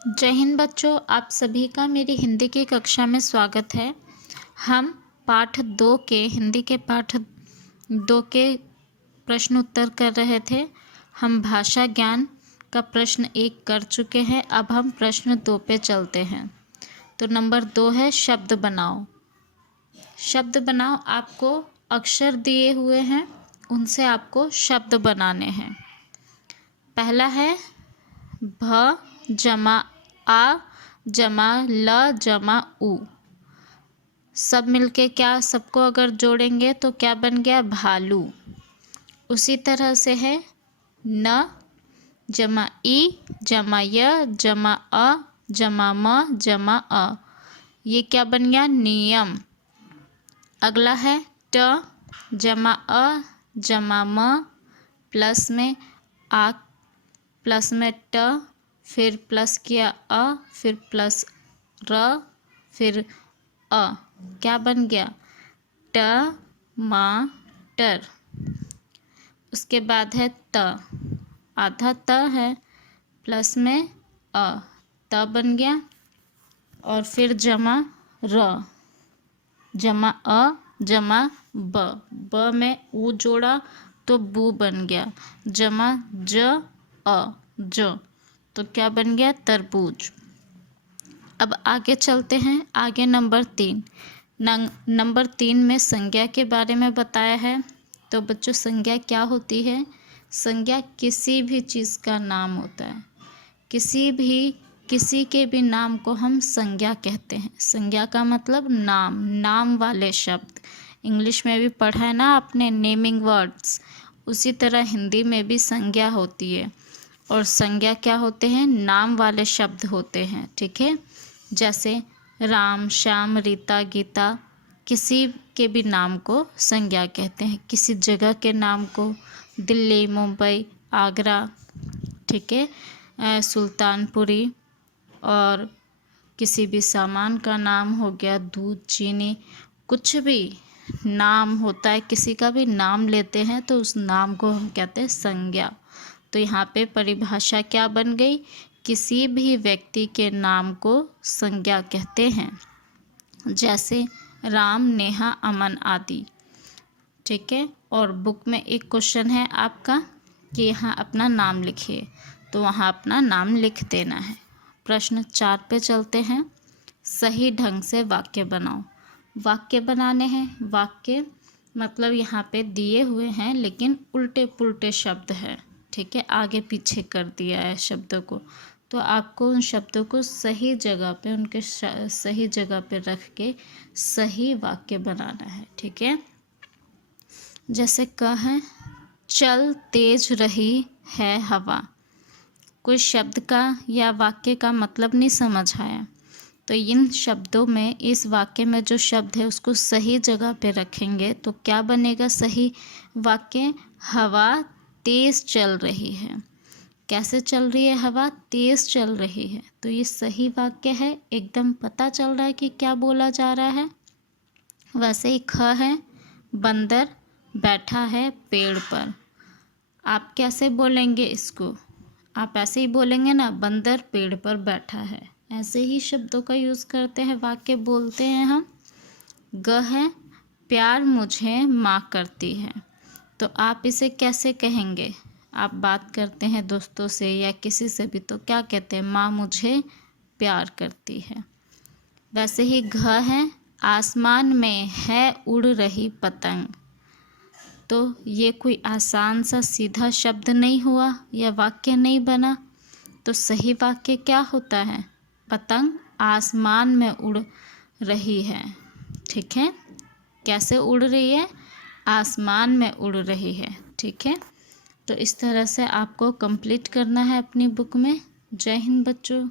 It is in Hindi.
जय हिंद बच्चों, आप सभी का मेरी हिंदी की कक्षा में स्वागत है। हम पाठ 2 के हिंदी के पाठ 2 के प्रश्न उत्तर कर रहे थे। हम भाषा ज्ञान का प्रश्न 1 कर चुके हैं। अब हम प्रश्न 2 पे चलते हैं। तो नंबर 2 है शब्द बनाओ। शब्द बनाओ, आपको अक्षर दिए हुए हैं, उनसे आपको शब्द बनाने हैं। पहला है भ जमा आ जमा ल जमा उ। सब मिलके क्या, सबको अगर जोड़ेंगे तो क्या बन गया, भालू। उसी तरह से है न जमा ई जमा य जमा अ जमा म जमा अ, ये क्या बन गया, नियम। अगला है ट जमा अ जमा म, प्लस में आ प्लस में ट, फिर प्लस किया अ, फिर प्लस र, फिर अ, क्या बन गया, टमाटर। उसके बाद है त, आधा त है, प्लस में अ, त बन गया। और फिर जमा र, जमा अ जमा ब, ब में ऊ जोड़ा तो बू बन गया, जमा ज अ ज, तो क्या बन गया, तरबूज। अब आगे चलते हैं। आगे नंबर 3, नंबर 3 में संज्ञा के बारे में बताया है। तो बच्चों, संज्ञा क्या होती है? संज्ञा किसी भी चीज़ का नाम होता है। किसी के भी नाम को हम संज्ञा कहते हैं। संज्ञा का मतलब नाम, नाम वाले शब्द। इंग्लिश में भी पढ़ा है ना आपने, नेमिंग वर्ड्स। उसी तरह हिंदी में भी संज्ञा होती है। और संज्ञा क्या होते हैं, नाम वाले शब्द होते हैं। ठीक है, जैसे राम, श्याम, रीता, गीता, किसी के भी नाम को संज्ञा कहते हैं। किसी जगह के नाम को, दिल्ली, मुंबई, आगरा, ठीक है, सुल्तानपुरी। और किसी भी सामान का नाम हो गया, दूध, चीनी, कुछ भी नाम होता है, किसी का भी नाम लेते हैं तो उस नाम को हम कहते हैं संज्ञा। तो यहाँ पे परिभाषा क्या बन गई, किसी भी व्यक्ति के नाम को संज्ञा कहते हैं। जैसे राम, नेहा, अमन आदि। ठीक है, और बुक में एक क्वेश्चन है आपका कि यहाँ अपना नाम लिखिए, तो वहाँ अपना नाम लिख देना है। प्रश्न 4 पे चलते हैं। सही ढंग से वाक्य बनाओ। वाक्य बनाने हैं। वाक्य मतलब यहाँ पे दिए हुए हैं लेकिन उल्टे पुल्टे शब्द हैं। ठीक है, आगे पीछे कर दिया है शब्दों को, तो आपको उन शब्दों को सही जगह पे, उनके सही जगह पे रख के सही वाक्य बनाना है। ठीक है, जैसे क है, चल तेज रही है हवा। कोई शब्द का या वाक्य का मतलब नहीं समझ आया, तो इन शब्दों में, इस वाक्य में जो शब्द है उसको सही जगह पे रखेंगे तो क्या बनेगा सही वाक्य, हवा तेज चल रही है। कैसे चल रही है हवा, तेज चल रही है, तो ये सही वाक्य है। एकदम पता चल रहा है कि क्या बोला जा रहा है। वैसे ही ख है, बंदर बैठा है पेड़ पर। आप कैसे बोलेंगे इसको, आप ऐसे ही बोलेंगे ना, बंदर पेड़ पर बैठा है। ऐसे ही शब्दों का यूज़ करते हैं, वाक्य बोलते हैं हम। ग है, प्यार मुझे माँ करती है। तो आप इसे कैसे कहेंगे, आप बात करते हैं दोस्तों से या किसी से भी तो क्या कहते हैं, माँ मुझे प्यार करती है। वैसे ही घ है, आसमान में है उड़ रही पतंग। तो ये कोई आसान सा सीधा शब्द नहीं हुआ या वाक्य नहीं बना, तो सही वाक्य क्या होता है, पतंग आसमान में उड़ रही है। ठीक है, कैसे उड़ रही है, आसमान में उड़ रही है। ठीक है, तो इस तरह से आपको कंप्लीट करना है अपनी बुक में। जय हिंद बच्चों।